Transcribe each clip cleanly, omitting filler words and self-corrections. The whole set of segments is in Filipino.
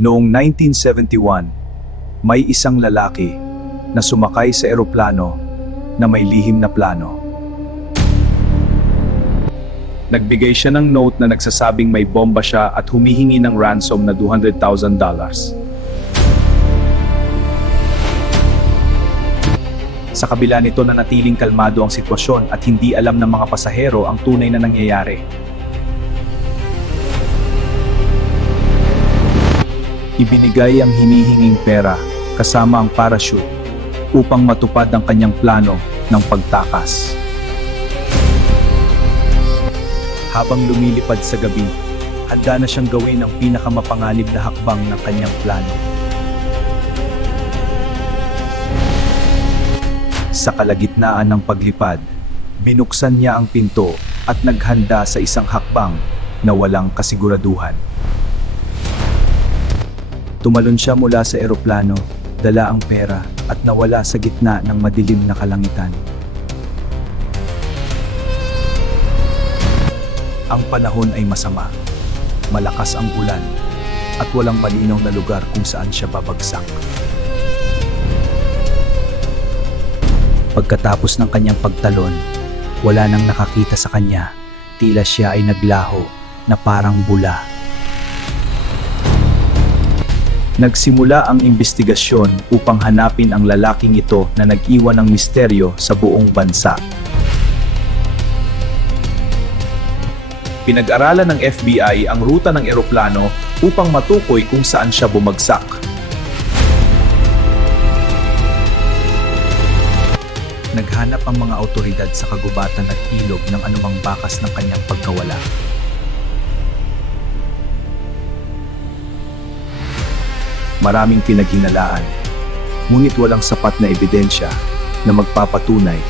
Noong 1971, may isang lalaki na sumakay sa eroplano na may lihim na plano. Nagbigay siya ng note na nagsasabing may bomba siya at humihingi ng ransom na $200,000. Sa kabila nito na natiling kalmado ang sitwasyon at hindi alam ng mga pasahero ang tunay na nangyayari. Ibinigay ang hinihinging pera kasama ang parachute upang matupad ang kanyang plano ng pagtakas. Habang lumilipad sa gabi, handa na siyang gawin ang pinakamapanganib na hakbang ng kanyang plano. Sa kalagitnaan ng paglipad, binuksan niya ang pinto at naghanda sa isang hakbang na walang kasiguraduhan. Tumalon siya mula sa eroplano, dala ang pera at nawala sa gitna ng madilim na kalangitan. Ang panahon ay masama, malakas ang ulan, at walang malinaw na lugar kung saan siya babagsak. Pagkatapos ng kanyang pagtalon, wala nang nakakita sa kanya, tila siya ay naglaho na parang bula. Nagsimula ang imbestigasyon upang hanapin ang lalaking ito na nag-iwan ng misteryo sa buong bansa. Pinag-aralan ng FBI ang ruta ng eroplano upang matukoy kung saan siya bumagsak. Naghanap ang mga awtoridad sa kagubatan at ilog ng anumang bakas ng kanyang pagkawala. Maraming pinaghinalaan, ngunit walang sapat na ebidensya na magpapatunay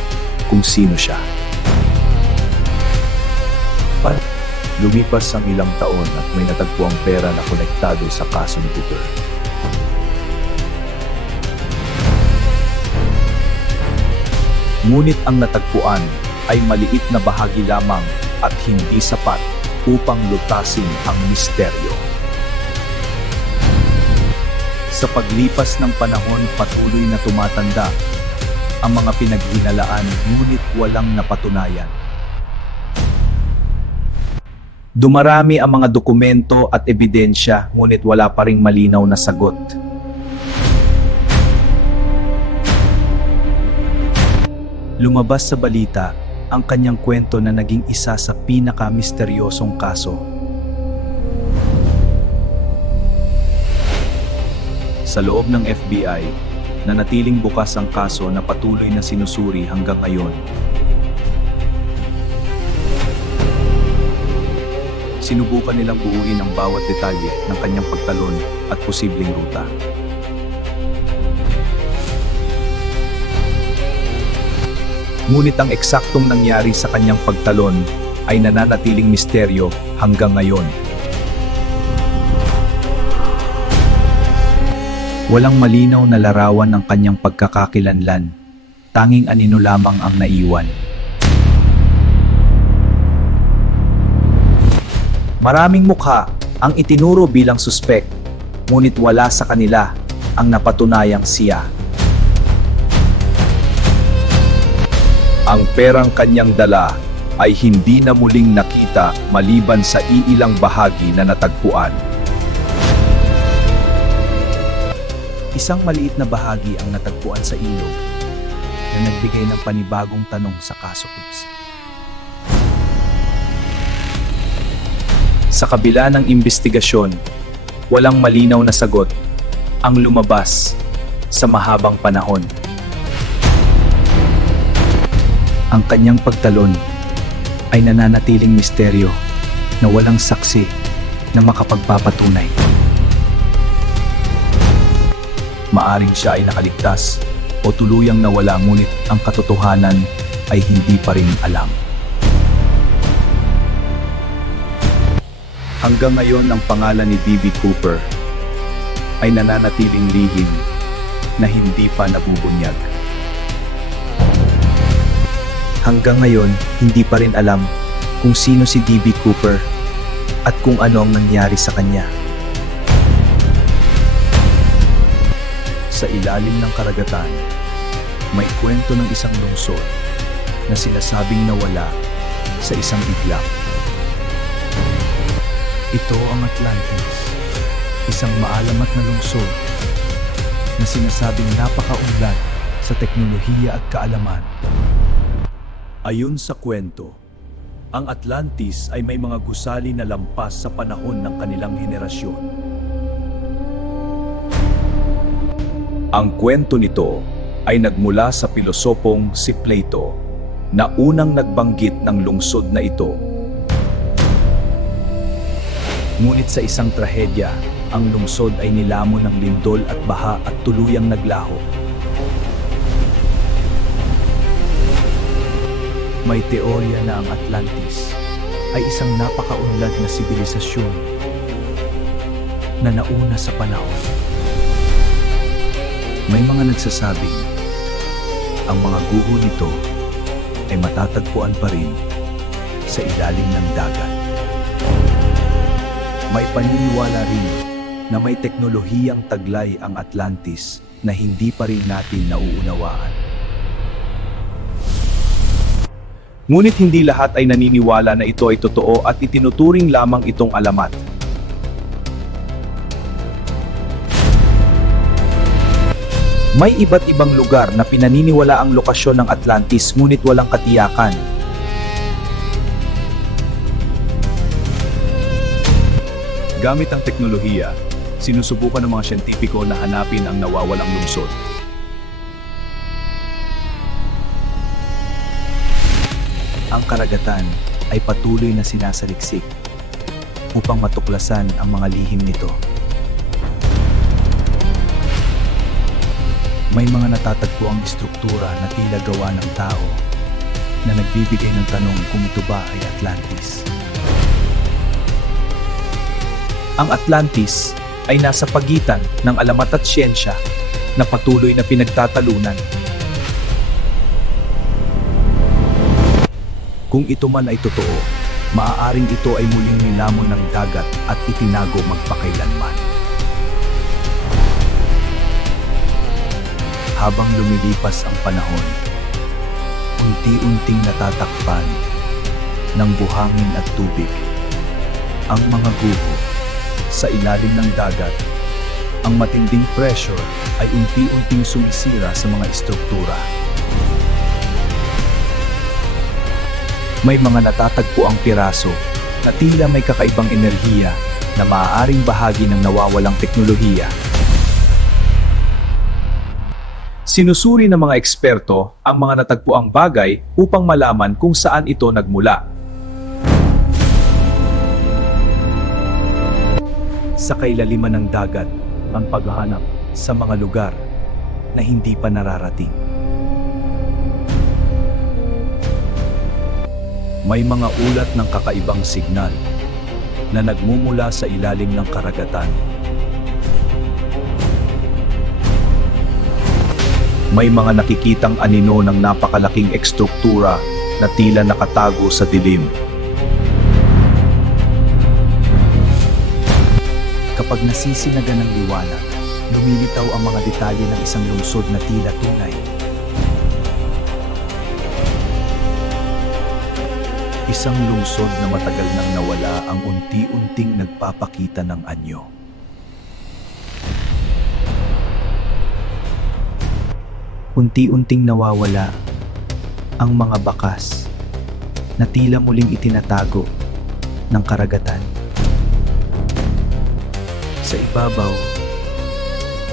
kung sino siya. Lumipas ang ilang taon at may natagpuang pera na konektado sa kaso ni Cooper. Ngunit ang natagpuan ay maliit na bahagi lamang at hindi sapat upang lutasin ang misteryo. Sa paglipas ng panahon, patuloy na tumatanda ang mga pinaghinalaan ngunit walang napatunayan. Dumarami ang mga dokumento at ebidensya ngunit wala pa ring malinaw na sagot. Lumabas sa balita ang kanyang kwento na naging isa sa pinaka-misteryosong kaso. Sa loob ng FBI, nanatiling bukas ang kaso na patuloy na sinusuri hanggang ngayon. Sinubukan nilang buuin ang bawat detalye ng kanyang pagtalon at posibleng ruta. Ngunit ang eksaktong nangyari sa kanyang pagtalon ay nananatiling misteryo hanggang ngayon. Walang malinaw na larawan ng kanyang pagkakakilanlan, tanging anino lamang ang naiwan. Maraming mukha ang itinuro bilang suspek, ngunit wala sa kanila ang napatunayang siya. Ang perang kanyang dala ay hindi na muling nakita maliban sa iilang bahagi na natagpuan. Isang maliit na bahagi ang natagpuan sa ilog na nagbigay ng panibagong tanong sa kaso. Sa kabila ng imbestigasyon, walang malinaw na sagot ang lumabas sa mahabang panahon. Ang kanyang pagtalon ay nananatiling misteryo na walang saksi na makapagpapatunay. Maaring siya ay nakaligtas o tuluyang nawala ngunit ang katotohanan ay hindi pa rin alam. Hanggang ngayon ang pangalan ni D.B. Cooper ay nananatiling lihim na hindi pa nabubunyag. Hanggang ngayon, hindi pa rin alam kung sino si D.B. Cooper at kung ano ang nangyari sa kanya. Sa ilalim ng karagatan, may kwento ng isang lungsod na sinasabing nawala sa isang iglap. Ito ang Atlantis, isang maalamat na lungsod na sinasabing napakaunlad sa teknolohiya at kaalaman. Ayon sa kwento, ang Atlantis ay may mga gusali na lampas sa panahon ng kanilang henerasyon. Ang kwento nito ay nagmula sa pilosopong si Plato na unang nagbanggit ng lungsod na ito. Ngunit sa isang trahedya, ang lungsod ay nilamon ng lindol at baha at tuluyang naglaho. May teorya na ang Atlantis ay isang napakaunlad na sibilisasyon na nauna sa panahon. May mga nagsasabing ang mga guho nito ay matatagpuan pa rin sa ilalim ng dagat. May paniniwala rin na may teknolohiyang taglay ang Atlantis na hindi pa rin natin nauunawaan. Ngunit hindi lahat ay naniniwala na ito ay totoo at itinuturing lamang itong alamat. May iba't ibang lugar na pinaniniwala ang lokasyon ng Atlantis ngunit walang katiyakan. Gamit ang teknolohiya, sinusubukan ng mga siyentipiko na hanapin ang nawawalang lungsod. Ang karagatan ay patuloy na sinasaliksik upang matuklasan ang mga lihim nito. May mga natatagpo ang istruktura na tila gawa ng tao na nagbibigay ng tanong kung ito ba ay Atlantis. Ang Atlantis ay nasa pagitan ng alamat at siyensya na patuloy na pinagtatalunan. Kung ito man ay totoo, maaaring ito ay muling nilamon ng dagat at itinago magpakailanman. Habang lumilipas ang panahon, unti-unting natatakpan ng buhangin at tubig ang mga guho sa ilalim ng dagat. Ang matinding pressure ay unti-unting sumisira sa mga istruktura. May mga natatagpo ang piraso na tila may kakaibang enerhiya na maaaring bahagi ng nawawalang teknolohiya. Sinusuri ng mga eksperto ang mga natagpuang bagay upang malaman kung saan ito nagmula. Sa kailaliman ng dagat, ang paghahanap sa mga lugar na hindi pa nararating. May mga ulat ng kakaibang signal na nagmumula sa ilalim ng karagatan. May mga nakikitang anino ng napakalaking ekstruktura na tila nakatago sa dilim. Kapag nasisinaga ng liwanag, lumilitaw ang mga detalye ng isang lungsod na tila tunay. Isang lungsod na matagal nang nawala ang unti-unting nagpapakita ng anyo. Unti-unting nawawala ang mga bakas na tila muling itinatago ng karagatan. Sa ibabaw,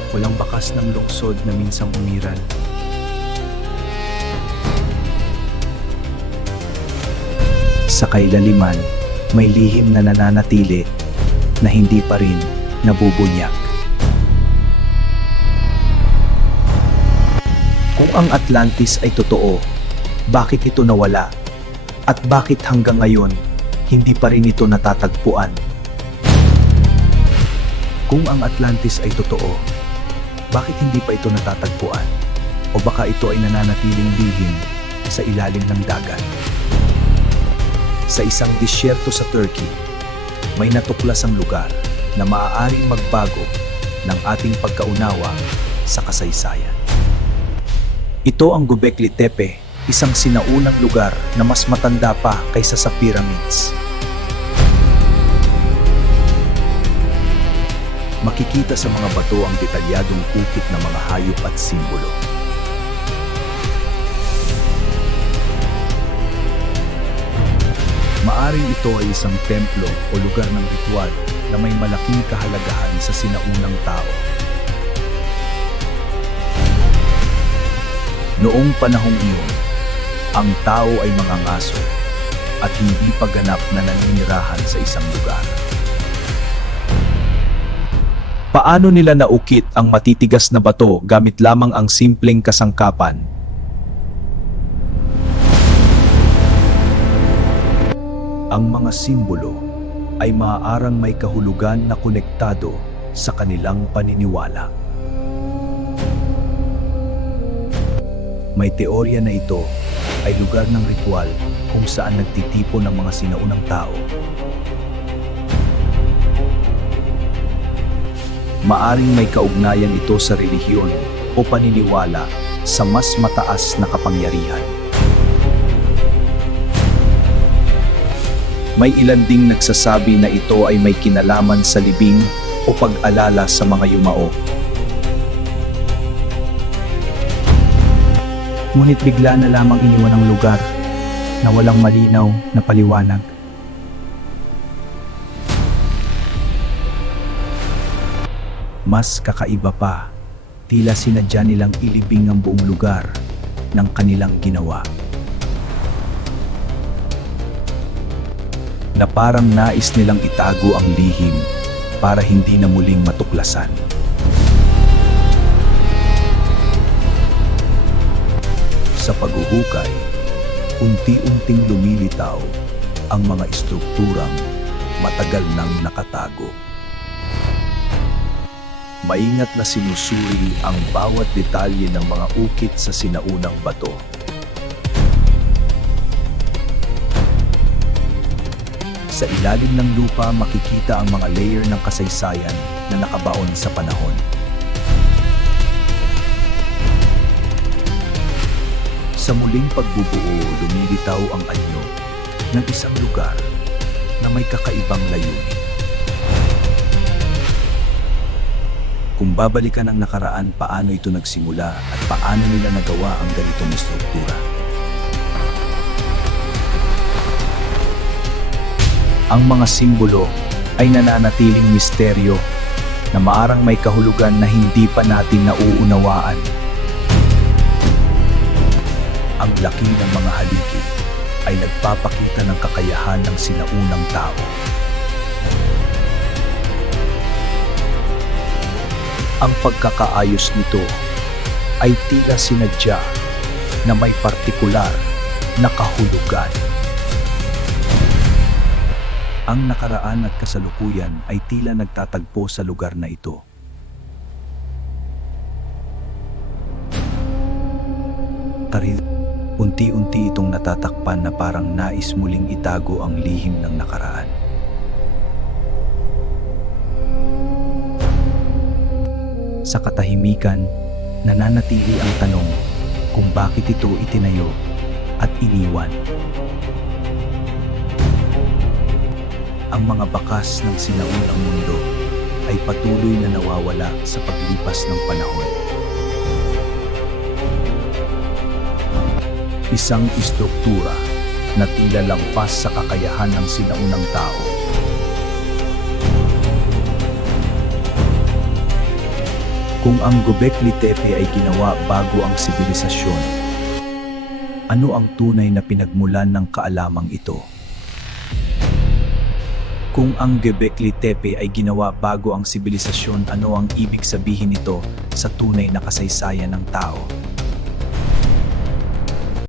walang bakas ng lungsod na minsang umiral. Sa kailaliman, may lihim na nananatili na hindi pa rin nabubunyak. Kung ang Atlantis ay totoo, bakit ito nawala? At bakit hanggang ngayon, hindi pa rin ito natatagpuan? Kung ang Atlantis ay totoo, bakit hindi pa ito natatagpuan? O baka ito ay nananatiling lihim sa ilalim ng dagat? Sa isang disyerto sa Turkey, may natuklas ang lugar na maaaring magbago ng ating pagkaunawa sa kasaysayan. Ito ang Göbekli Tepe, isang sinaunang lugar na mas matanda pa kaysa sa pyramids. Makikita sa mga bato ang detalyadong ukit ng mga hayop at simbolo. Maaring ito ay isang templo o lugar ng ritual na may malaking kahalagahan sa sinaunang tao. Noong panahong iyon, ang tao ay mga ngaso at hindi pa ganap na naninirahan sa isang lugar. Paano nila naukit ang matitigas na bato gamit lamang ang simpleng kasangkapan? Ang mga simbolo ay maaarang may kahulugan na konektado sa kanilang paniniwala. May teorya na ito ay lugar ng ritual kung saan nagtitipon ng mga sinaunang tao. Maaring may kaugnayan ito sa relihiyon o paniniwala sa mas mataas na kapangyarihan. May ilan ding nagsasabi na ito ay may kinalaman sa libing o pag-alala sa mga yumao. Ngunit bigla na lamang iniwan ang lugar na walang malinaw na paliwanag. Mas kakaiba pa, tila sinadya nilang ilibing ang buong lugar ng kanilang ginawa. Na parang nais nilang itago ang lihim para hindi na muling matuklasan. Sa paghuhukay, unti-unting lumilitaw ang mga estrukturang matagal nang nakatago. Maingat na sinusuri ang bawat detalye ng mga ukit sa sinaunang bato. Sa ilalim ng lupa makikita ang mga layer ng kasaysayan na nakabaon sa panahon. Sa muling pagbubuo, lumilitaw ang anyo ng isang lugar na may kakaibang layunin. Kung babalikan ang nakaraan, paano ito nagsimula at paano nila nagawa ang ganitong struktura? Ang mga simbolo ay nananatiling misteryo na maarang may kahulugan na hindi pa natin nauunawaan. Ang laki ng mga haligi ay nagpapakita ng kakayahan ng sinaunang tao. Ang pagkakaayos nito ay tila sinadya na may partikular na kahulugan. Ang nakaraan at kasalukuyan ay tila nagtatagpo sa lugar na ito. Unti-unti itong natatakpan na parang nais muling itago ang lihim ng nakaraan. Sa katahimikan, nananatili ang tanong kung bakit ito itinayo at iniwan. Ang mga bakas ng sinaunang mundo ay patuloy na nawawala sa paglipas ng panahon. Isang istruktura na tila lampas sa kakayahan ng sinaunang tao. Kung ang Göbekli Tepe ay ginawa bago ang sibilisasyon, ano ang tunay na pinagmulan ng kaalamang ito? Kung ang Göbekli Tepe ay ginawa bago ang sibilisasyon, ano ang ibig sabihin nito sa tunay na kasaysayan ng tao?